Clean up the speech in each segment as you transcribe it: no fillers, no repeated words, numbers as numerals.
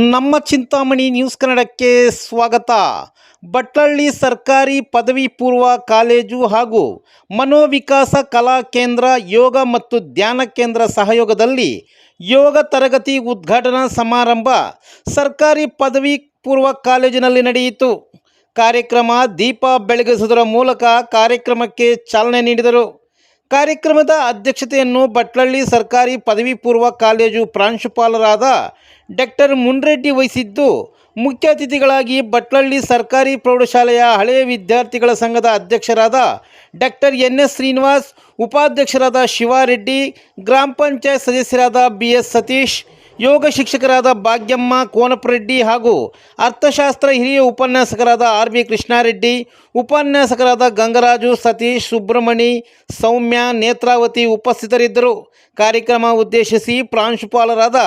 ನಮ್ಮ ಚಿಂತಾಮಣಿ ನ್ಯೂಸ್ ಕನ್ನಡಕ್ಕೆ ಸ್ವಾಗತ. ಬಟ್ಲಳ್ಳಿ ಸರ್ಕಾರಿ ಪದವಿ ಪೂರ್ವ ಕಾಲೇಜು ಹಾಗೂ ಮನೋವಿಕಾಸ ಕಲಾ ಕೇಂದ್ರ ಯೋಗ ಮತ್ತು ಧ್ಯಾನ ಕೇಂದ್ರ ಸಹಯೋಗದಲ್ಲಿ ಯೋಗ ತರಗತಿ ಉದ್ಘಾಟನಾ ಸಮಾರಂಭ ಸರ್ಕಾರಿ ಪದವಿ ಪೂರ್ವ ಕಾಲೇಜಿನಲ್ಲಿ ನಡೆಯಿತು. ಕಾರ್ಯಕ್ರಮ ದೀಪ ಬೆಳಗಿಸುವುದರ ಮೂಲಕ ಕಾರ್ಯಕ್ರಮಕ್ಕೆ ಚಾಲನೆ ನೀಡಿದರು. ಕಾರ್ಯಕ್ರಮದ ಅಧ್ಯಕ್ಷತೆಯನ್ನು ಬಟ್ಲಳ್ಳಿ ಸರ್ಕಾರಿ ಪದವಿ ಪೂರ್ವ ಕಾಲೇಜು ಪ್ರಾಂಶುಪಾಲರಾದ ಡಾಕ್ಟರ್ ಮುನ್ರೆಡ್ಡಿ ವಹಿಸಿದ್ದು, ಮುಖ್ಯ ಅತಿಥಿಗಳಾಗಿ ಬಟ್ಲಳ್ಳಿ ಸರ್ಕಾರಿ ಪ್ರೌಢಶಾಲೆಯ ಹಳೆಯ ವಿದ್ಯಾರ್ಥಿಗಳ ಸಂಘದ ಅಧ್ಯಕ್ಷರಾದ ಡಾಕ್ಟರ್ ಎನ್.ಎಸ್. ಶ್ರೀನಿವಾಸ್, ಉಪಾಧ್ಯಕ್ಷರಾದ ಶಿವಾರೆಡ್ಡಿ, ಗ್ರಾಮ ಪಂಚಾಯತ್ ಸದಸ್ಯರಾದ ಬಿ.ಎಸ್. ಸತೀಶ್, ಯೋಗ ಶಿಕ್ಷಕರಾದ ಭಾಗ್ಯಮ್ಮ ಕೋನಪರೆಡ್ಡಿ ಹಾಗೂ ಅರ್ಥಶಾಸ್ತ್ರ ಹಿರಿಯ ಉಪನ್ಯಾಸಕರಾದ ಆರ್.ಬಿ. ಕೃಷ್ಣಾರೆಡ್ಡಿ, ಉಪನ್ಯಾಸಕರಾದ ಗಂಗರಾಜು, ಸತೀಶ್, ಸುಬ್ರಹ್ಮಣಿ, ಸೌಮ್ಯ, ನೇತ್ರಾವತಿ ಉಪಸ್ಥಿತರಿದ್ದರು. ಕಾರ್ಯಕ್ರಮ ಉದ್ದೇಶಿಸಿ ಪ್ರಾಂಶುಪಾಲರಾದ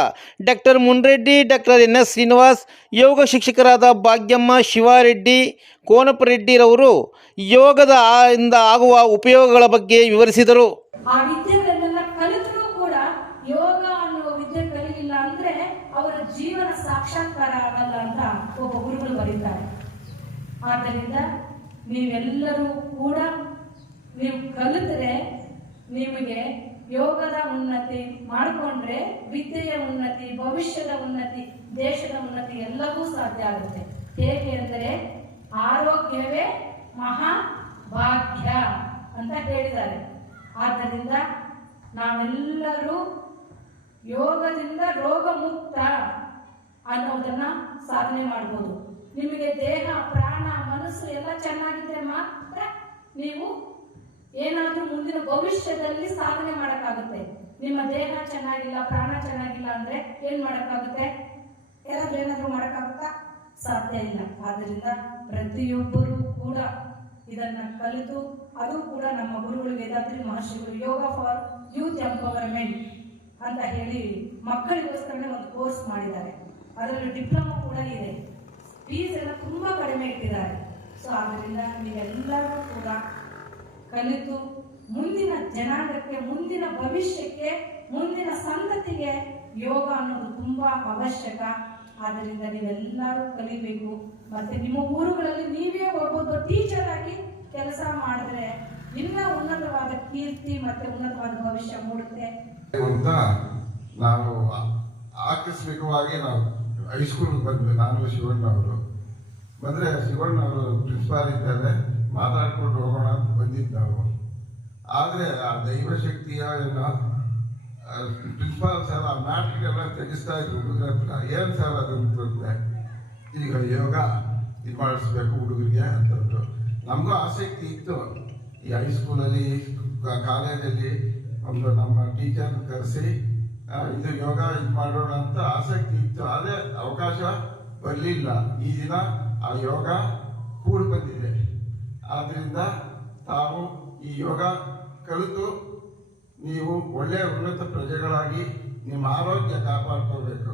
ಡಾಕ್ಟರ್ ಮುನ್ರೆಡ್ಡಿ, ಡಾಕ್ಟರ್ ಎನ್.ಎಸ್. ಶ್ರೀನಿವಾಸ್, ಯೋಗ ಶಿಕ್ಷಕರಾದ ಭಾಗ್ಯಮ್ಮ, ಶಿವಾರೆಡ್ಡಿ, ಕೋನಪರೆಡ್ಡಿರವರು ಯೋಗದ ಇಂದ ಆಗುವ ಉಪಯೋಗಗಳ ಬಗ್ಗೆ ವಿವರಿಸಿದರು. ಆ ವಿದ್ಯೆಗಳನ್ನೆಲ್ಲ ಕಲಿತರೂ ಕೂಡ ಯೋಗ ಅನ್ನುವ ವಿದ್ಯೆ ಕಲಿಲಿಲ್ಲ ಅಂದ್ರೆ ಅವರ ಜೀವನ ಸಾಕ್ಷಾತ್ಕಾರ ಆಗಲ್ಲ ಅಂತ ಒಬ್ಬ ಗುರುಗಳು ಬರೀತಾರೆ. ಆದ್ದರಿಂದ ನೀವೆಲ್ಲರೂ ಕೂಡ ನೀವು ಕಲಿತರೆ ನಿಮಗೆ ಯೋಗದ ಉನ್ನತಿ ಮಾಡಿಕೊಂಡ್ರೆ ವಿದ್ಯೆಯ ಉನ್ನತಿ, ಭವಿಷ್ಯದ ಉನ್ನತಿ, ದೇಶದ ಉನ್ನತಿ ಎಲ್ಲವೂ ಸಾಧ್ಯ ಆಗುತ್ತೆ. ಹೇಗೆ ಅಂದರೆ ಆರೋಗ್ಯವೇ ಮಹಾ ಭಾಗ್ಯ ಅಂತ ಹೇಳಿದ್ದಾರೆ. ಆದ್ದರಿಂದ ನಾವೆಲ್ಲರೂ ಯೋಗದಿಂದ ರೋಗ ಮುಕ್ತ ಅನ್ನೋದನ್ನ ಸಾಧನೆ ಮಾಡ್ಬೋದು. ನಿಮಗೆ ದೇಹ, ಪ್ರಾಣ, ಮನಸ್ಸು ಎಲ್ಲ ಚೆನ್ನಾಗಿದ್ರೆ ಮಾತ್ರ ನೀವು ಏನಾದ್ರೂ ಮುಂದಿನ ಭವಿಷ್ಯದಲ್ಲಿ ಸಾಧನೆ ಮಾಡಕ್ಕಾಗುತ್ತೆ. ನಿಮ್ಮ ದೇಹ ಚೆನ್ನಾಗಿಲ್ಲ, ಪ್ರಾಣ ಚೆನ್ನಾಗಿಲ್ಲ ಅಂದ್ರೆ ಏನ್ ಮಾಡಕ್ಕಾಗುತ್ತೆ? ಯಾರಾದ್ರೂ ಏನಾದ್ರೂ ಮಾಡಕ್ಕಾಗುತ್ತಾ? ಸಾಧ್ಯ ಇಲ್ಲ. ಆದ್ದರಿಂದ ಪ್ರತಿಯೊಬ್ಬರು ಕೂಡ ಇದನ್ನ ಕಲಿತು, ಅದು ಕೂಡ ನಮ್ಮ ಗುರುಗಳು ವೇದಾದ್ರಿ ಮಹರ್ಷಿಗಳು ಯೋಗ ಫಾರ್ ಯೂತ್ ಎಂಪವರ್ಮೆಂಟ್ ಅಂತ ಹೇಳಿ ಮಕ್ಕಳಿಗೋಸ್ಕರನೇ ಒಂದು ಕೋರ್ಸ್ ಮಾಡಿದ್ದಾರೆ. ಅದರಲ್ಲಿ ಡಿಪ್ಲೊಮಾ ಕೂಡ ಇದೆ. ಫೀಸ್ ಎಲ್ಲ ತುಂಬಾ ಕಡಿಮೆ ಇಟ್ಟಿದ್ದಾರೆ. ಸೊ ಆದ್ದರಿಂದ ನೀವೆಲ್ಲರೂ ಕೂಡ ಕಲಿತು ಮುಂದಿನ ಜನಾಂಗಕ್ಕೆ, ಮುಂದಿನ ಭವಿಷ್ಯಕ್ಕೆ, ಮುಂದಿನ ಸಂತತಿಗೆ ಯೋಗ ಅನ್ನೋದು ತುಂಬಾ ಅವಶ್ಯಕ. ಆದ್ದರಿಂದ ನೀವೆಲ್ಲರೂ ಕಲಿಬೇಕು. ಮತ್ತೆ ನಿಮ್ಮ ಊರುಗಳಲ್ಲಿ ನೀವೇ ಒಬ್ಬೊಬ್ಬ ಟೀಚರ್ ಆಗಿ ಕೆಲಸ ಮಾಡಿದ್ರೆ ಇನ್ನ ಉನ್ನತವಾದ ಕೀರ್ತಿ ಮತ್ತೆ ಉನ್ನತವಾದ ಭವಿಷ್ಯ ಮೂಡುತ್ತೆ ಅಂತ ನಾವು ಆಕಸ್ಮಿಕವಾಗಿ ನಾವು ಹೈಸ್ಕೂಲ್ ಬಂದ್ವಿ. ನಾನು ಶಿವಣ್ಣ ಅವರು ಬಂದ್ರೆ, ಶಿವಣ್ಣ ಅವರು ಪ್ರಿನ್ಸಿಪಾಲ್ ಇದ್ದಾರೆ, ಮಾತಾಡ್ಕೊಂಡು ಹೋಗೋಣ ಅಂತ ಬಂದಿದ್ದು ನಾವು. ಆದರೆ ಆ ದೈವಶಕ್ತಿಯ ಪ್ರಿನ್ಸಿಪಾಲ್ ಸರ್ ಆ ನಾಟಕೆಲ್ಲ ತೆಗಿಸ್ತಾ ಇದ್ರು ಹುಡುಗರ ಹತ್ರ. ಏನು ಸರ್ ಅದಂತಂದ್ರೆ, ಈಗ ಯೋಗ ಇದು ಮಾಡಿಸ್ಬೇಕು ಹುಡುಗರಿಗೆ ಅಂತಂದ್ರು. ನಮಗೂ ಆಸಕ್ತಿ ಇತ್ತು. ಈ ಹೈಸ್ಕೂಲಲ್ಲಿ, ಕಾಲೇಜಲ್ಲಿ ಒಂದು ನಮ್ಮ ಟೀಚರ್ ಕರೆಸಿ ಇದು ಯೋಗ ಇದು ಮಾಡೋಣ ಅಂತ ಆಸಕ್ತಿ ಇತ್ತು. ಆದರೆ ಅವಕಾಶ ಬರಲಿಲ್ಲ. ಈ ದಿನ ಆ ಯೋಗ ಕೂಡಿ ಬಂದಿದೆ. ಆದ್ದರಿಂದ ತಾವು ಈ ಯೋಗ ಕಲಿತು ನೀವು ಒಳ್ಳೆಯ ಉನ್ನತ ಪ್ರಜೆಗಳಾಗಿ ನಿಮ್ಮ ಆರೋಗ್ಯ ಕಾಪಾಡ್ಕೋಬೇಕು.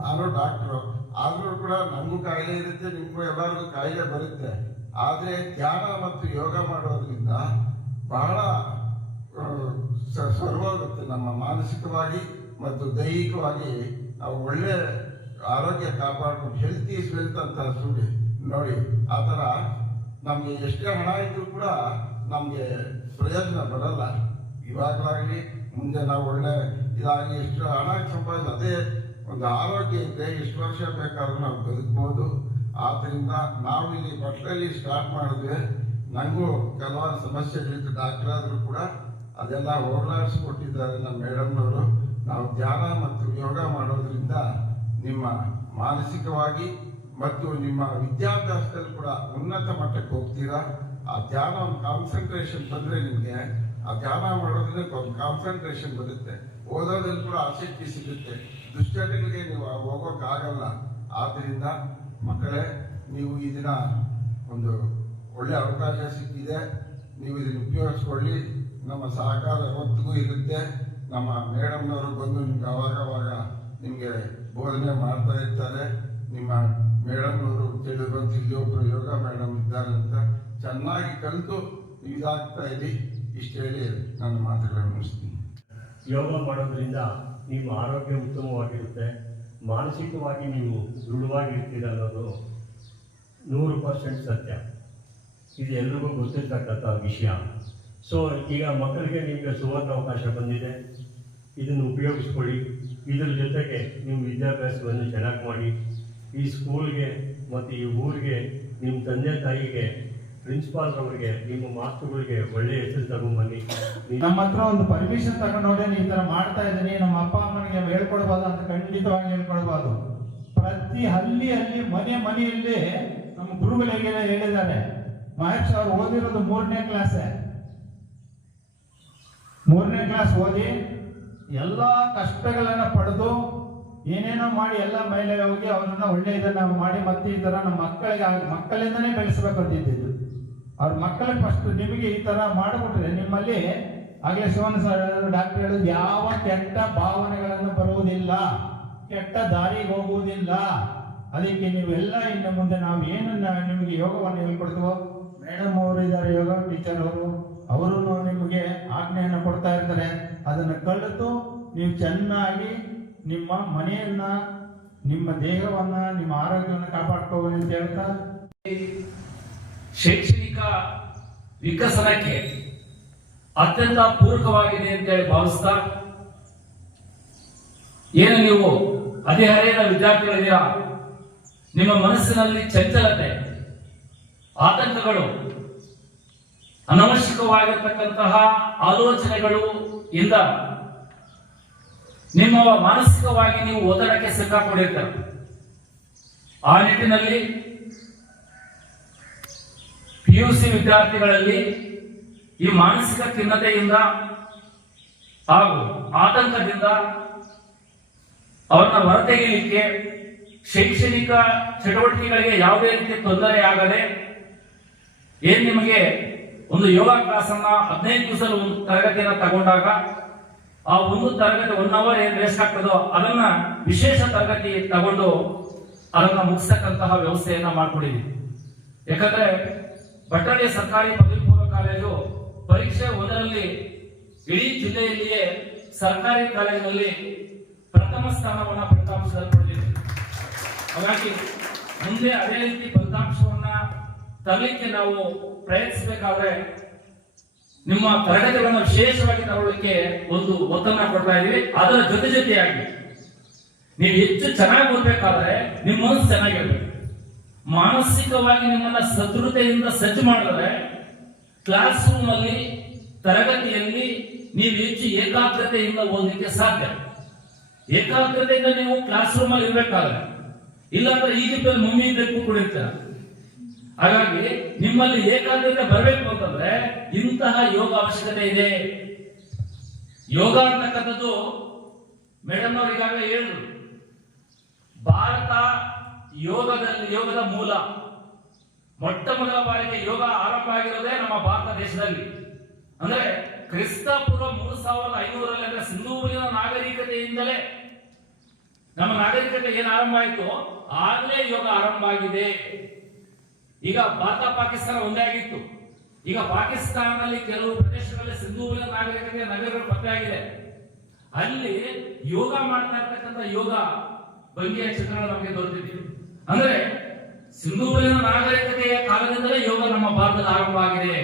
ನಾನು ಡಾಕ್ಟ್ರು, ಆದರೂ ಕೂಡ ನನಗೂ ಕಾಯಿಲೆ ಇರುತ್ತೆ, ನಿಮಗೂ ಎಲ್ಲರಿಗೂ ಕಾಯಿಲೆ ಬರುತ್ತೆ. ಆದರೆ ಧ್ಯಾನ ಮತ್ತು ಯೋಗ ಮಾಡೋದ್ರಿಂದ ಬಹಳ ಸರ್ವಾಗುತ್ತೆ. ನಮ್ಮ ಮಾನಸಿಕವಾಗಿ ಮತ್ತು ದೈಹಿಕವಾಗಿ ನಾವು ಒಳ್ಳೆ ಆರೋಗ್ಯ ಕಾಪಾಡ್ಕೊಂಡು ಹೆಲ್ತ್ ಈಸ್ ವೆಲ್ತ್ ಅಂತ ಸುಳ್ಳಿ ನೋಡಿ. ಆ ಥರ ನಮಗೆ ಎಷ್ಟೇ ಹಣ ಇದ್ರೂ ಕೂಡ ನಮಗೆ ಪ್ರಯೋಜನ ಬರಲ್ಲ. ಇವಾಗಲಾಗಲಿ ಮುಂದೆ ನಾವು ಒಳ್ಳೆ ಇದಾಗಿ ಎಷ್ಟು ಹಣ ಸಂಪಾದಿಸಿ, ಅದೇ ಒಂದು ಆರೋಗ್ಯ ಇದ್ದರೆ ಎಷ್ಟು ವರ್ಷ ಬೇಕಾದ್ರೂ ನಾವು ಬದುಕ್ಬೋದು. ಆದ್ದರಿಂದ ನಾವು ಇಲ್ಲಿ ಬಟ್ಲಲ್ಲಿ ಸ್ಟಾರ್ಟ್ ಮಾಡಿದ್ವಿ. ನನಗೂ ಕೆಲವಾರು ಸಮಸ್ಯೆಗಳಿತ್ತು, ಡಾಕ್ಟರ್ ಆದರೂ ಕೂಡ ಅದೆಲ್ಲ ಹೋಗ್ಲಾಡಿಸ್ಕೊಟ್ಟಿದ್ದಾರೆ ನಮ್ಮ ಮೇಡಮ್ನವರು. ನಾವು ಧ್ಯಾನ ಮತ್ತು ಯೋಗ ಮಾಡೋದ್ರಿಂದ ನಿಮ್ಮ ಮಾನಸಿಕವಾಗಿ ಮತ್ತು ನಿಮ್ಮ ವಿದ್ಯಾಭ್ಯಾಸದಲ್ಲಿ ಕೂಡ ಉನ್ನತ ಮಟ್ಟಕ್ಕೆ ಹೋಗ್ತೀರಾ. ಆ ಧ್ಯಾನ ಒಂದು ಕಾನ್ಸಂಟ್ರೇಷನ್ ಬಂದರೆ ನಿಮಗೆ ಆ ಧ್ಯಾನ ಮಾಡೋದ್ರಿಂದ ಒಂದು ಕಾನ್ಸಂಟ್ರೇಷನ್ ಬರುತ್ತೆ. ಓದೋದ್ರಲ್ಲಿ ಕೂಡ ಆಸಕ್ತಿ ಸಿಗುತ್ತೆ. ದುಶ್ಚಟಗಳಿಗೆ ನೀವು ಹೋಗೋಕ್ಕಾಗಲ್ಲ. ಆದ್ದರಿಂದ ಮಕ್ಕಳೇ, ನೀವು ಈ ದಿನ ಒಂದು ಒಳ್ಳೆಯ ಅವಕಾಶ ಸಿಕ್ಕಿದೆ, ನೀವು ಇದನ್ನು ಉಪಯೋಗಿಸ್ಕೊಳ್ಳಿ. ನಮ್ಮ ಸಹಕಾರ ಯಾವತ್ತಿಗೂ ಇರುತ್ತೆ. ನಮ್ಮ ಮೇಡಮ್ನವರು ಬಂದು ನಿಮ್ಗೆ ಅವಾಗವಾಗ ನಿಮಗೆ ಬೋಧನೆ ಮಾಡ್ತಾ ಇರ್ತಾರೆ. ನಿಮ್ಮ ಮೇಡಮ್ನವರು ತಿಳಿದಂತ ಇಲ್ಲಿ ಒಬ್ಬರು ಯೋಗ ಮೇಡಮ್ ಇದ್ದಾರೆ ಅಂತ ಚೆನ್ನಾಗಿ ಕಲಿತು ಇದಾಗ್ತಾ ಇರಿ. ಇಷ್ಟು ಹೇಳಿ ನನ್ನ ಮಾತುಗಳನ್ನು ಮುಗಿಸ್ತೀನಿ. ಯೋಗ ಮಾಡೋದ್ರಿಂದ ನಿಮ್ಮ ಆರೋಗ್ಯ ಉತ್ತಮವಾಗಿರುತ್ತೆ ಮಾನಸಿಕವಾಗಿ ನೀವು ದೃಢವಾಗಿರ್ತೀರ ಅನ್ನೋದು 100% ಸತ್ಯ. ಇದು ಎಲ್ರಿಗೂ ಗೊತ್ತಿರ್ತಕ್ಕಂಥ ವಿಷಯ. ಸೊ ಈಗ ಮಕ್ಕಳಿಗೆ ನಿಮಗೆ ಸುವರ್ಣ ಅವಕಾಶ ಬಂದಿದೆ, ಇದನ್ನು ಉಪಯೋಗಿಸ್ಕೊಳ್ಳಿ. ಇದರ ಜೊತೆಗೆ ನಿಮ್ಮ ವಿದ್ಯಾಭ್ಯಾಸವನ್ನು ಚೆನ್ನಾಗಿ ಮಾಡಿ. ಈ ಸ್ಕೂಲ್ಗೆ ಮತ್ತು ಈ ಊರಿಗೆ, ನಿಮ್ಮ ತಂದೆ ತಾಯಿಗೆ, ಪ್ರಿನ್ಸಿಪಾಲ್ರವರಿಗೆ, ನಿಮ್ಮ ಮಾಸ್ಟರ್ಗಳಿಗೆ ಒಳ್ಳೆಯ ಹೆಸರು ತಗೊಂಡ್ಬನ್ನಿ. ನಮ್ಮ ಹತ್ರ ಒಂದು ಪರ್ಮಿಷನ್ ತಗೊಂಡೋದೆ ಈ ತರ ಮಾಡ್ತಾ ಇದ್ದೀನಿ, ನಮ್ಮ ಅಪ್ಪ ಅಮ್ಮನಿಗೆ ಹೇಳ್ಕೊಡ್ಬೋದು ಅಂತ ಖಂಡಿತವಾಗಿ ಹೇಳ್ಕೊಡ್ಬೋದು. ಪ್ರತಿ ಹಳ್ಳಿ ಮನೆಯಲ್ಲಿ ನಮ್ಮ ಗುರುಗಳಿಗೆ ಹೇಳಿದ್ದಾರೆ. ಮಹೇಶ್ ಅವರು ಓದಿರೋದು 3ನೇ ಕ್ಲಾಸ್ ಓದಿ ಎಲ್ಲ ಕಷ್ಟಗಳನ್ನ ಪಡೆದು ಏನೇನೋ ಮಾಡಿ ಎಲ್ಲ ಮೇಲೆ ಹೋಗಿ ಅವ್ರನ್ನ ಒಳ್ಳೆ ಇದನ್ನ ಮಾಡಿ ಮತ್ತೆ ಈ ತರ ನಮ್ಮ ಮಕ್ಕಳಿಂದನೇ ಬೆಳೆಸಬೇಕಂತಿದ್ದು. ಅವ್ರ ಮಕ್ಕಳಿಗೆ ಫಸ್ಟ್ ನಿಮಗೆ ಈ ತರ ಮಾಡಿಬಿಟ್ರೆ ನಿಮ್ಮಲ್ಲಿ ಆಗ್ಲೇ ಶಿವನ್ ಸರ್ ಡಾಕ್ಟರ್ ಹೇಳಿದ್ರು, ಯಾವ ಕೆಟ್ಟ ಭಾವನೆಗಳನ್ನು ಬರುವುದಿಲ್ಲ, ಕೆಟ್ಟ ದಾರಿಗೆ ಹೋಗುವುದಿಲ್ಲ. ಅದಕ್ಕೆ ನೀವೆಲ್ಲ ಇನ್ನು ಮುಂದೆ ನಾವು ಏನನ್ನ ನಿಮಗೆ ಯೋಗವನ್ನು ಹೇಳ್ಕೊಡ್ತೀವೋ, ಮೇಡಮ್ ಅವರು ಇದ್ದಾರೆ ಯೋಗ ಟೀಚರ್ ಅವರು ನಿಮಗೆ ಆಜ್ಞೆಯನ್ನು ಕೊಡ್ತಾ ಇರ್ತಾರೆ. ಅದನ್ನು ಕಲಿತು ನೀವು ಚೆನ್ನಾಗಿ ನಿಮ್ಮ ಮನೆಯನ್ನ, ನಿಮ್ಮ ದೇಹವನ್ನ, ನಿಮ್ಮ ಆರೋಗ್ಯವನ್ನು ಕಾಪಾಡ್ಕೋಬೋದು ಅಂತ ಹೇಳ್ತಾ, ಶೈಕ್ಷಣಿಕ ವಿಕಸನಕ್ಕೆ ಅತ್ಯಂತ ಪೂರಕವಾಗಿದೆ ಅಂತೇಳಿ ಭಾವಿಸ್ತಾ, ಏನು ನೀವು ಹದಿಹರೆಯದ ವಿದ್ಯಾರ್ಥಿಗಳಿದ್ದೀರಾ, ನಿಮ್ಮ ಮನಸ್ಸಿನಲ್ಲಿ ಚಂಚಲತೆ, ಆತಂಕಗಳು, ಅನವಶ್ಯಕವಾಗಿರತಕ್ಕಂತಹ ಆಲೋಚನೆಗಳು ಇಂದ ನಿಮ್ಮ ಮಾನಸಿಕವಾಗಿ ನೀವು ಒತ್ತಡಕ್ಕೆ ಸಿಕ್ಕಾಕೊಂಡಿರ್ತಾರೆ. ಆ ನಿಟ್ಟಿನಲ್ಲಿ PUC ವಿದ್ಯಾರ್ಥಿಗಳಲ್ಲಿ ಈ ಮಾನಸಿಕ ಖಿನ್ನತೆಯಿಂದ ಹಾಗೂ ಆತಂಕದಿಂದ ಅವರನ್ನ ಹೊರತೆಗೆಯಲಿಕ್ಕೆ, ಶೈಕ್ಷಣಿಕ ಚಟುವಟಿಕೆಗಳಿಗೆ ಯಾವುದೇ ರೀತಿ ತೊಂದರೆ ಆಗದೆ, ಏನ್ ನಿಮಗೆ ಒಂದು ಯೋಗ ಕ್ಲಾಸ್ ಅನ್ನ 15 ದಿವಸ ಒಂದು ತರಗತಿಯನ್ನು ತಗೊಂಡಾಗ ಆ ಒಂದು ತರಗತಿ 1 ಅವರ್ ಏನ್ ವೇಸ್ಟ್ ಆಗ್ತದೋ ಅದನ್ನ ವಿಶೇಷ ತರಗತಿ ತಗೊಂಡು ಅದನ್ನ ಮುಗಿಸ್ತಕ್ಕಂತಹ ವ್ಯವಸ್ಥೆಯನ್ನ ಮಾಡ್ಕೊಂಡಿದ್ದೀವಿ. ಯಾಕಂದ್ರೆ ಬಟ್ಟಳ್ಳಿ ಸರ್ಕಾರಿ ಪದವಿ ಪೂರ್ವ ಕಾಲೇಜು ಪರೀಕ್ಷೆ 1ರಲ್ಲಿ ಇಡೀ ಜಿಲ್ಲೆಯಲ್ಲಿಯೇ ಸರ್ಕಾರಿ ಕಾಲೇಜಿನಲ್ಲಿ ಪ್ರಥಮ ಸ್ಥಾನವನ್ನ ಫಲಿತಾಂಶದಲ್ಲಿ ಪಡೆದಿದೆ. ಹಾಗಾಗಿ ಮುಂದೆ ಅದೇ ರೀತಿ ಫಲಿತಾಂಶವನ್ನ ತರಲಿಕ್ಕೆ ನಾವು ಪ್ರಯತ್ನಿಸಬೇಕಾದ್ರೆ ನಿಮ್ಮ ತರಗತಿಗಳನ್ನು ವಿಶೇಷವಾಗಿ ತಗೊಳ್ಳಿಕ್ಕೆ ಒಂದು ಒತ್ತನ್ನ ಕೊಡ್ತಾ ಇದೀವಿ. ಅದರ ಜೊತೆಯಾಗಿ ನೀವು ಹೆಚ್ಚು ಚೆನ್ನಾಗಿ ಓದಬೇಕಾದ್ರೆ ನಿಮ್ಮ ಮನಸ್ಸು ಚೆನ್ನಾಗಿರ್ಬೇಕು. ಮಾನಸಿಕವಾಗಿ ನಿಮ್ಮನ್ನ ಸದೃಢತೆಯಿಂದ ಸಜ್ಜು ಮಾಡಿದ್ರೆ ಕ್ಲಾಸ್ ರೂಮ್ ಅಲ್ಲಿ, ತರಗತಿಯಲ್ಲಿ ನೀವು ಹೆಚ್ಚು ಏಕಾಗ್ರತೆಯಿಂದ ಓದಲಿಕ್ಕೆ ಸಾಧ್ಯ. ಏಕಾಗ್ರತೆಯಿಂದ ನೀವು ಕ್ಲಾಸ್ ರೂಮ್ ಅಲ್ಲಿ ಇರ್ಬೇಕಾದ್ರೆ, ಇಲ್ಲಾಂದ್ರೆ ಈಜಿಪ್ಟಲ್ಲಿ ಮಮ್ಮಿ ಬೇಕು ಕುಡಿರ್ತಾರೆ. ಹಾಗಾಗಿ ನಿಮ್ಮಲ್ಲಿ ಏಕಾಗ್ರತೆ ಬರಬೇಕು ಅಂತಂದ್ರೆ ಇಂತಹ ಯೋಗ ಅವಶ್ಯಕತೆ ಇದೆ. ಯೋಗ ಅಂತಕ್ಕಂಥದ್ದು ಮೇಡಮ್ ಅವರು ಈಗಾಗಲೇ ಹೇಳಿದ್ರು, ಭಾರತ ಯೋಗದ ಮೂಲ. ಮೊಟ್ಟ ಮೊದಲ ಬಾರಿಗೆ ಯೋಗ ಆರಂಭ ಆಗಿರೋದೇ ನಮ್ಮ ಭಾರತ ದೇಶದಲ್ಲಿ. ಅಂದ್ರೆ ಕ್ರಿಸ್ತ ಪೂರ್ವ 3500ರಲ್ಲಿ, ಅಂದ್ರೆ ಸಿಂಧೂರಿನ ನಾಗರಿಕತೆಯಿಂದಲೇ ನಮ್ಮ ನಾಗರಿಕತೆ ಏನ್ ಆರಂಭ ಆಯಿತು ಆಗ್ಲೇ ಯೋಗ ಆರಂಭ ಆಗಿದೆ. ಈಗ ಭಾರತ ಪಾಕಿಸ್ತಾನ ಒಂದೇ ಆಗಿತ್ತು. ಈಗ ಪಾಕಿಸ್ತಾನದಲ್ಲಿ ಕೆಲವು ಪ್ರದೇಶಗಳಲ್ಲಿ ಸಿಂಧೂರಿನ ನಾಗರಿಕತೆ ನಗರಗಳು ಪತ್ತೆ ಆಗಿದೆ. ಅಲ್ಲಿ ಯೋಗ ಮಾಡ್ತಾ ಇರ್ತಕ್ಕಂಥ ಯೋಗ ಭಂಗಿಯ ಚಿತ್ರಣ ನಮಗೆ ದೊರೆತಿದೆ. ಅಂದ್ರೆ ಸಿಂಧೂರಿನ ನಾಗರಿಕತೆಯ ಕಾಲದಿಂದಲೇ ಯೋಗ ನಮ್ಮ ಭಾರತದಲ್ಲಿ ಆರಂಭ ಆಗಿದೆ.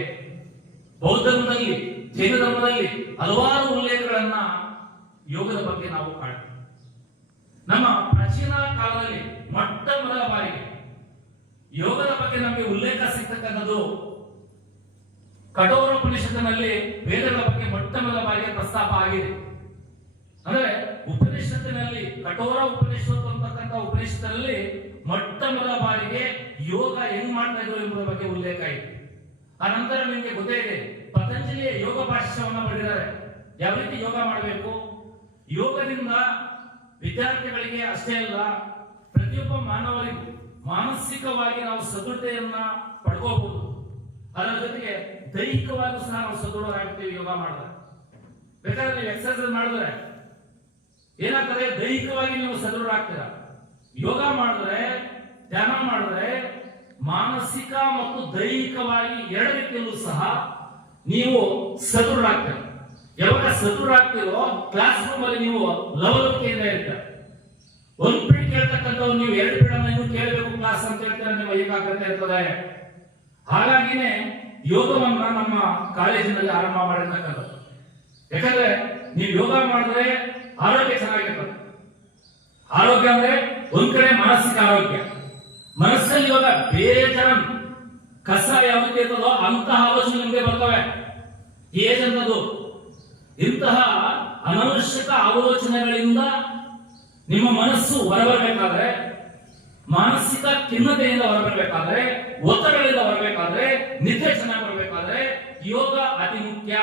ಬೌದ್ಧ ಧರ್ಮದಲ್ಲಿ, ಜೈನ ಧರ್ಮದಲ್ಲಿ ಹಲವಾರು ಉಲ್ಲೇಖಗಳನ್ನ ಯೋಗದ ಬಗ್ಗೆ ನಾವು ಕಾಣ್ತೀವಿ. ನಮ್ಮ ಪ್ರಾಚೀನ ಕಾಲದಲ್ಲಿ ಮೊಟ್ಟ ಮೊದಲ ಬಾರಿಗೆ ಯೋಗದ ಬಗ್ಗೆ ನಮಗೆ ಉಲ್ಲೇಖ ಸಿಗ್ತಕ್ಕಂಥದ್ದು ಕಠೋರ ಉಪನಿಷತ್ತಿನಲ್ಲಿ ವೇದಗಳ ಬಗ್ಗೆ ಮೊಟ್ಟ ಮೊದಲ ಬಾರಿಗೆ ಪ್ರಸ್ತಾಪ ಆಗಿದೆ. ಅಂದ್ರೆ ಉಪನಿಷತ್ತಿನಲ್ಲಿ, ಕಠೋರ ಉಪನಿಷತ್ತು ಅಂತಕ್ಕಂಥ ಉಪನಿಷತ್ತಿನಲ್ಲಿ ಮೊಟ್ಟ ಮೊದಲ ಬಾರಿಗೆ ಯೋಗ ಹೆಂಗ್ ಮಾಡ್ತಾ ಇದ್ರು ಎಂಬುದರ ಬಗ್ಗೆ ಉಲ್ಲೇಖ ಇದೆ. ಆ ನಂತರ ನಿಮಗೆ ಗೊತ್ತೇ ಇದೆ, ಪತಂಜಲಿಯ ಯೋಗ ಭಾಷ್ಯವನ್ನ ಬರೆದಿದ್ದಾರೆ. ಯಾವ ರೀತಿ ಯೋಗ ಮಾಡಬೇಕು, ಯೋಗದಿಂದ ವಿದ್ಯಾರ್ಥಿಗಳಿಗೆ ಅಷ್ಟೇ ಅಲ್ಲ, ಪ್ರತಿಯೊಬ್ಬ ಮಾನವರಿಗೂ ಮಾನಸಿಕವಾಗಿ ನಾವು ಸದೃಢತೆಯನ್ನ ಪಡ್ಕೋಬಹುದು. ಅದರ ಜೊತೆಗೆ ದೈಹಿಕವಾಗಿ ಸಹ ನಾವು ಸದೃಢರಾಗ್ತೀವಿ ಯೋಗ ಮಾಡಿದ್ರೆ. ಬೇಕಾದ್ರೆ ನೀವು ಎಕ್ಸರ್ಸೈಸ್ ಮಾಡಿದ್ರೆ ಏನಾಗ್ತದೆ, ದೈಹಿಕವಾಗಿ ನೀವು ಸದೃಢರಾಗ್ತೀರ. ಯೋಗ ಮಾಡಿದ್ರೆ, ಧ್ಯಾನ ಮಾಡಿದ್ರೆ ಮಾನಸಿಕ ಮತ್ತು ದೈಹಿಕವಾಗಿ ಎರಡು ರೀತಿಯಲ್ಲೂ ಸಹ ನೀವು ಸದೃಢರಾಗ್ತೀರ. ಯಾವಾಗ ಸದೃಢರಾಗ್ತೀರೋ ಕ್ಲಾಸ್ ರೂಮ್ ಅಲ್ಲಿ ನೀವು ಲವಲವಿಕೆಯಿಂದ ಇರ್ತೀರ. ಒಂದು ಪೀಠ ಕೇಳ್ತಕ್ಕಂಥವ್ರು ನೀವು 2 ಪೀಠನ ಇನ್ನೂ ಕೇಳಬೇಕು ಕ್ಲಾಸ್ ಅಂತ ಹೇಳ್ತಾರೆ, ನಿಮ್ಮ ಏಕಾಗ್ರತೆ ಇರ್ತದೆ. ಹಾಗಾಗಿನೇ ಯೋಗವನ್ನ ನಮ್ಮ ಕಾಲೇಜಿನಲ್ಲಿ ಆರಂಭ ಮಾಡಿರ್ತಕ್ಕಂಥದ್ದು. ಯಾಕಂದ್ರೆ ನೀವು ಯೋಗ ಮಾಡಿದ್ರೆ ಆರೋಗ್ಯ ಚೆನ್ನಾಗಿರ್ತದೆ. ಆರೋಗ್ಯ ಅಂದ್ರೆ ಒಂದ್ ಕಡೆ ಮಾನಸಿಕ ಆರೋಗ್ಯ, ಮನಸ್ಸಲ್ಲಿ ಇವಾಗ ಬೇಜಾನ್ ಕಸ ಯಾವ ರೀತಿ ಇರ್ತದೋ ಅಂತಹ ಆಲೋಚನೆ ನಿಮಗೆ ಬರ್ತವೆ. ಏಜಂತದ್ದು ಇಂತಹ ಅನವಶ್ಯಕ ಆಲೋಚನೆಗಳಿಂದ ನಿಮ್ಮ ಮನಸ್ಸು ಹೊರಬರಬೇಕಾದ್ರೆ, ಮಾನಸಿಕ ಖಿನ್ನತೆಯಿಂದ ಹೊರಬರಬೇಕಾದ್ರೆ, ಒತ್ತಡಗಳಿಂದ ಹೊರಬೇಕಾದ್ರೆ, ನಿದ್ದೆ ಚೆನ್ನಾಗಿ ಬರಬೇಕಾದ್ರೆ ಯೋಗ ಅತಿ ಮುಖ್ಯ.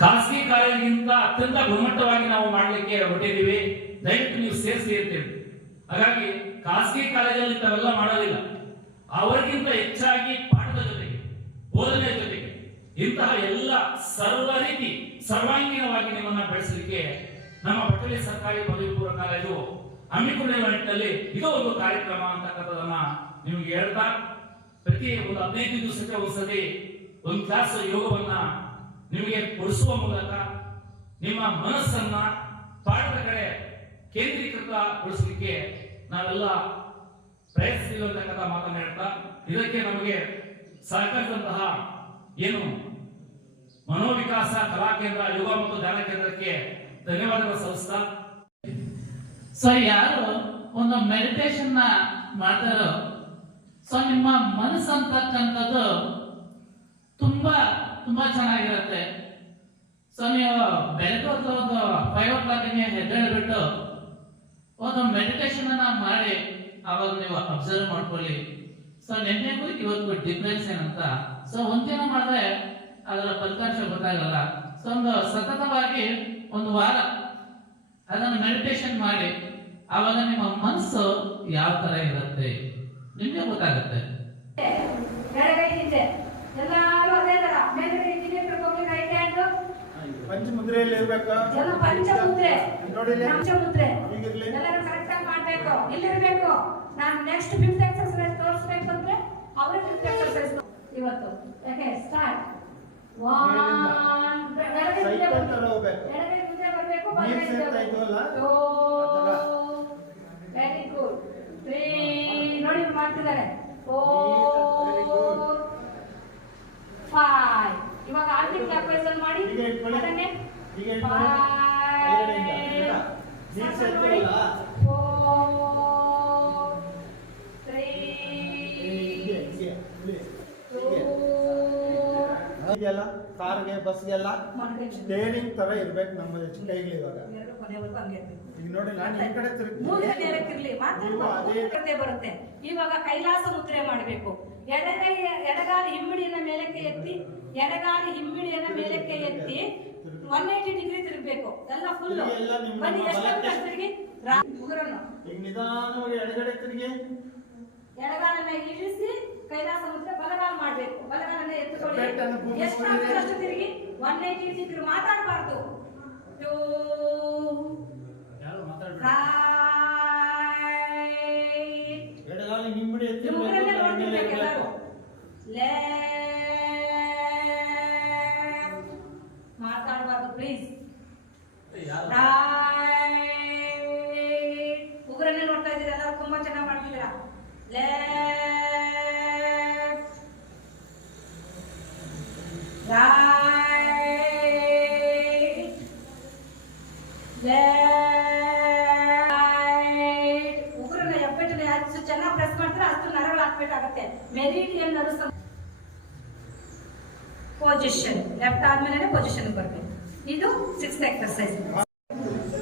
ಖಾಸಗಿ ಕಾಲೇಜಿಗಿಂತ ಅತ್ಯಂತ ಗುಣಮಟ್ಟವಾಗಿ ನಾವು ಮಾಡಲಿಕ್ಕೆ ಹೊರಟಿದ್ದೀವಿ. ದಯವಿಟ್ಟು ನೀವು ಸೇರಿಸಿ ಇರ್ತೀವಿ. ಹಾಗಾಗಿ ಖಾಸಗಿ ಕಾಲೇಜಲ್ಲಿ ಇಂಥವೆಲ್ಲ ಮಾಡೋದಿಲ್ಲ. ಅವರಿಗಿಂತ ಹೆಚ್ಚಾಗಿ ಪಾಠದ ಜೊತೆಗೆ, ಬೋಧನೆ ಜೊತೆಗೆ ಇಂತಹ ಎಲ್ಲ ಸರ್ವ ರೀತಿ ಸರ್ವಾಂಗೀಣವಾಗಿ ನಿಮ್ಮನ್ನ ಬೆಳೆಸಲಿಕ್ಕೆ ನಮ್ಮ ಬಟ್ಟಳ್ಳಿ ಸರ್ಕಾರಿ ಪದವಿ ಪೂರ್ವ ಕಾಲೇಜು ಹಮ್ಮಿಕೊಂಡಿರುವ ನಿಟ್ಟಿನಲ್ಲಿ ಇದು ಒಂದು ಕಾರ್ಯಕ್ರಮ ಅಂತಕ್ಕಂಥದನ್ನ ನಿಮ್ಗೆ ಹೇಳ್ತಾ, ಪ್ರತಿ ಒಂದು 15 ದಿವಸಕ್ಕೆ ಒಂದ್ಸತಿ ಒಂದು ಕ್ಲಾಸ್ ಯೋಗವನ್ನ ನಿಮಗೆ ಕೊಡಿಸುವ ಮೂಲಕ ನಿಮ್ಮ ಮನಸ್ಸನ್ನ ಪಾಠದ ಕಡೆ ಕೇಂದ್ರೀಕೃತಗೊಳಿಸಲಿಕ್ಕೆ ನಾವೆಲ್ಲ ಪ್ರಯತ್ನಿಸ್ತೀವಿ ಅಂತಕ್ಕಂಥ ಮಾತನ್ನ ಹೇಳ್ತಾ, ಇದಕ್ಕೆ ನಮಗೆ ಸಹಕರಿಸಿದಂತಹ ಏನು ಮನೋವಿಕಾಸ ಕಲಾ ಕೇಂದ್ರ, ಯೋಗ ಮತ್ತು ಧ್ಯಾನ ಕೇಂದ್ರಕ್ಕೆ ಧನ್ಯವಾದಗಳು ಸಲ್ಲಿಸ್ತಾ, ಸೊ ಯಾರು ಒಂದು ಮೆಡಿಟೇಷನ್ ಮಾಡ್ತಾರೋ, ಸೊ ನಿಮ್ಮ ಮನಸ್ಸು ಅಂತಕ್ಕಂಥದ್ದು ತುಂಬಾ ತುಂಬಾ ಚೆನ್ನಾಗಿರುತ್ತೆ. ಸೊ ನೀವು ಬೆಳಗ್ಗೆ ಒಂದು 5 o'clock ಹೆದ್ದೇಳ್ಬಿಟ್ಟು ಒಂದು ಮೆಡಿಟೇಷನ್ ಅನ್ನ ಮಾಡಿ ಅವಾಗ ನೀವು ಅಬ್ಸರ್ವ್ ಮಾಡ್ಕೊಳ್ಳಿ. ಸೊ ನಿನ್ನೆಗೂ ಇವತ್ತು ಡಿಫ್ರೆನ್ಸ್ ಏನಂತ. ಸೊ ಒಂದಿನ ಮಾಡಿದ್ರೆ ಅದರ ಫಲಿತಾಂಶ ಗೊತ್ತಾಗಲ್ಲ. ಸೊ ಒಂದು ಸತತವಾಗಿ 1 ವಾರ ಅದನ್ನು ಮೆಡಿಟೇಷನ್ ಮಾಡಿ ಆವಾಗ ನಿಮ್ಮ ಮನಸ್ಸು ಯಾವ ತರ ಇರುತ್ತೆ ನಿಮ್ಗೆ ಗೊತ್ತಾಗುತ್ತೆ. ಎಡಗೈ ಹಿಂದೆ ಎಲ್ಲಾರು ಅದೇ ತರ ಮೇಲ್ಗಡೆ ಹಿಂದೆ ಹೋಗಿ ರೈಟ್ ಹ್ಯಾಂಡ್ ಪಂಚಮುದ್ರೆಯಲ್ಲಿ ಇರ್ಬೇಕಾ? ಎಲ್ಲ ಪಂಚಮುದ್ರೆ ನೋಡಿ ಪಂಚಮುದ್ರೆ ಹೀಗಿರ್ಲಿ. ಎಲ್ಲರೂ ಕರೆಕ್ಟ್ ಆಗಿ ಮಾಡ್ಬೇಕು. ಇಲ್ಲಿರ್ಬೇಕು. ನಾನು ನೆಕ್ಸ್ಟ್ 5th ಎಕ್ಸರ್ಸೈಸ್ ತೋರಿಸ್ಬೇಕು ಅಂದ್ರೆ ಅವರೇ 5th ಎಕ್ಸರ್ಸೈಸ್ ಇವತ್ತು. ಯಾಕೆ ಸ್ಟಾರ್ಟ್ 1 ಎಡಗೈ ಮುಂದೆ ಬರಬೇಕು. ಎಡಗೈ ಮುಂದೆ ಬರಬೇಕು. ಬಲಗೈ ವೆರಿ ಗುಡ್ 3 ನೋಡಿ ಮಾಡ್ತಿದ್ದಾರೆ 4 5 ಇವಾಗ ಆಂಟಿ ಕ್ಲಾಕ್ ವೈಸ್ ಅಲ್ಲಿ ಮಾಡಿ ಅದನ್ನೇ 5 ಇದೆಲ್ಲ ಕಾರ್ಗೆ ಬಸ್ಗೆಲ್ಲ ಸ್ಟೇರಿಂಗ್ ತರ ಇರ್ಬೇಕು ನಮ್ಮ ಕೈಗೆ. ಇವಾಗ ಈಗ ನೋಡಿ ನಾನು ಈ ಕಡೆ ತಿರುಗಿ ಬರುತ್ತೆ. ಇವಾಗ ಕೈಲಾಸ ಮುದ್ರೆ ಮಾಡಬೇಕು. ಎಡಗಾಲ ಹಿಮ್ಮಿಡಿಯನ್ನ ಮೇಲಕ್ಕೆ ಎತ್ತಿ, ಎಡಗಾಲ ಹಿಮ್ಮಿಡಿಯನ್ನ ಮೇಲಕ್ಕೆ ಎತ್ತಿ 180 ಡಿಗ್ರಿ ತಿರುಗಬೇಕು. ಎಲ್ಲ ಫುಲ್ ಬನ್ನಿ. ಎಷ್ಟು ತಿರುಗಿ ಉಗುರನ್ನು ಈಗ ನಿಧಾನವಾಗಿ ಎಡಗಡೆ ತಿರುಗಿ ಎಡಗಾಲನ್ನ ಇಳಿಸಿ ಕೈಲಾಸ ಮುದ್ರೆ ಬಲಗಾಲ ಮಾಡ್ಬೇಕು. ಬಲಗಾಲನ್ನ ಎತ್ತುಕೊಳ್ಳಿ. ಎಷ್ಟು ತಿರುಗಿ 180 ಡಿಗ್ರಿ. ಮಾತಾಡಬಾರ್ದು. ಎಡಗಾಲ ಹಿಮ್ಮಡಿ ಎತ್ತಿ ಮಾತಾಡಬಾರ್ದು ಪ್ಲೀಸ್. ಉಗುರನ್ನೇ ನೋಡ್ತಾ ಇದ್ದೀರಾ, ಎಲ್ಲರೂ ತುಂಬಾ ಚೆನ್ನಾಗಿ ಮಾಡ್ತಿದ್ದೀರಾ. ಉಗುರನ್ನ ಎಪ್ಪೆಟ್ಟನೆ ಅಷ್ಟು ಚೆನ್ನಾಗಿ ಪ್ರೆಸ್ ಮಾಡ್ತಾರೆ ಅಷ್ಟು ನರಗಳು ಆಕ್ಟಿವೇಟ್ ಆಗುತ್ತೆ. ಮೆರಿಡಿಯನ್ ನರ್ವ್ಸ್ ಪೊಸಿಷನ್ ಲೆಫ್ಟ್ ಆದ್ಮೇಲೆ ಪೊಸಿಷನ್ ಬರಬೇಕು. ಇದು 6th ಎಕ್ಸರ್ಸೈಸ್.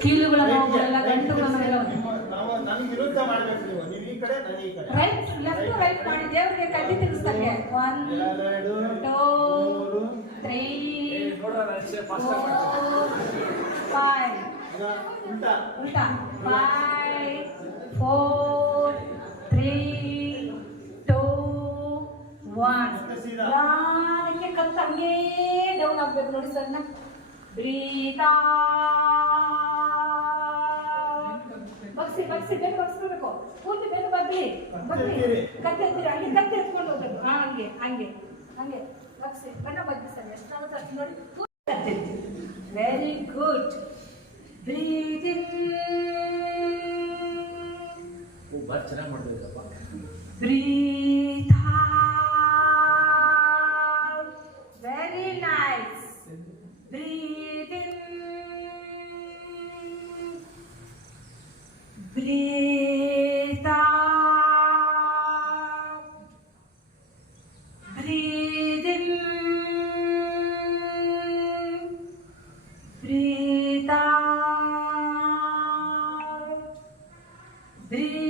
ಕೀಲುಗಳ ನೋವುಗಳೆಲ್ಲ ಗಂಟುಗಳ ನೋವೆಲ್ಲ ನಾವು ನನಗೆ ವಿರುದ್ಧ ಮಾಡಬೇಕು. ನೀವು ಈ ಕಡೆ ನಾನು ಈ ಕಡೆ ರೈಟ್ ಲೆಫ್ಟ್ ರೈಟ್ ಮಾಡಿ ದೇವರಿಗೆ ಕಟ್ಟಿ ತಿರುಗಿಸ್ತಾರೆ. 1 2 3 4 5 ಉಲ್ಟಾ ಉಲ್ಟಾ 5 4 3 2 1 ಯಾರಿಗೆ ಕತ್ತ ಹಂಗೇ ಡೌನ್ ಆಗ್ಬೇಕು ನೋಡಿ ಸರ್. ಬ್ರೀತ್ ಬಗ್ಸಿ ಬಗ್ಸಿ ಬೇಗ ಬಗ್ಸ್ಕೊಳ್ಬೇಕು. ಪೂರ್ತಿ ಬೇಗ ಬಗ್ಲಿ ಬಗ್ಲಿ ಕತ್ತೆ ಎತ್ತೀರಿ ಹಂಗೆ ಕತ್ತೆ ಎತ್ಕೊಂಡು ಹೋಗ್ಬೇಕು. ಹಂಗೆ ಹಂಗೆ ಹಂಗೆ ಬಗ್ಸಿ ಬಣ್ಣ ಬಗ್ಗಿ ಸರ್ ಎಷ್ಟಾಗುತ್ತೆ ಅಷ್ಟು ನೋಡಿ ಕತ್ತೆ. Very good. ಬ್ರೀತ್ ಇನ್ ಭಾಳ ಚೆನ್ನಾಗಿ ಮಾಡ್ತಾ ಇದ್ದಪ್ಪ. Breathe out. Very nice. Breathe in. Breathe out. Breathe in. Breathe out. Breathe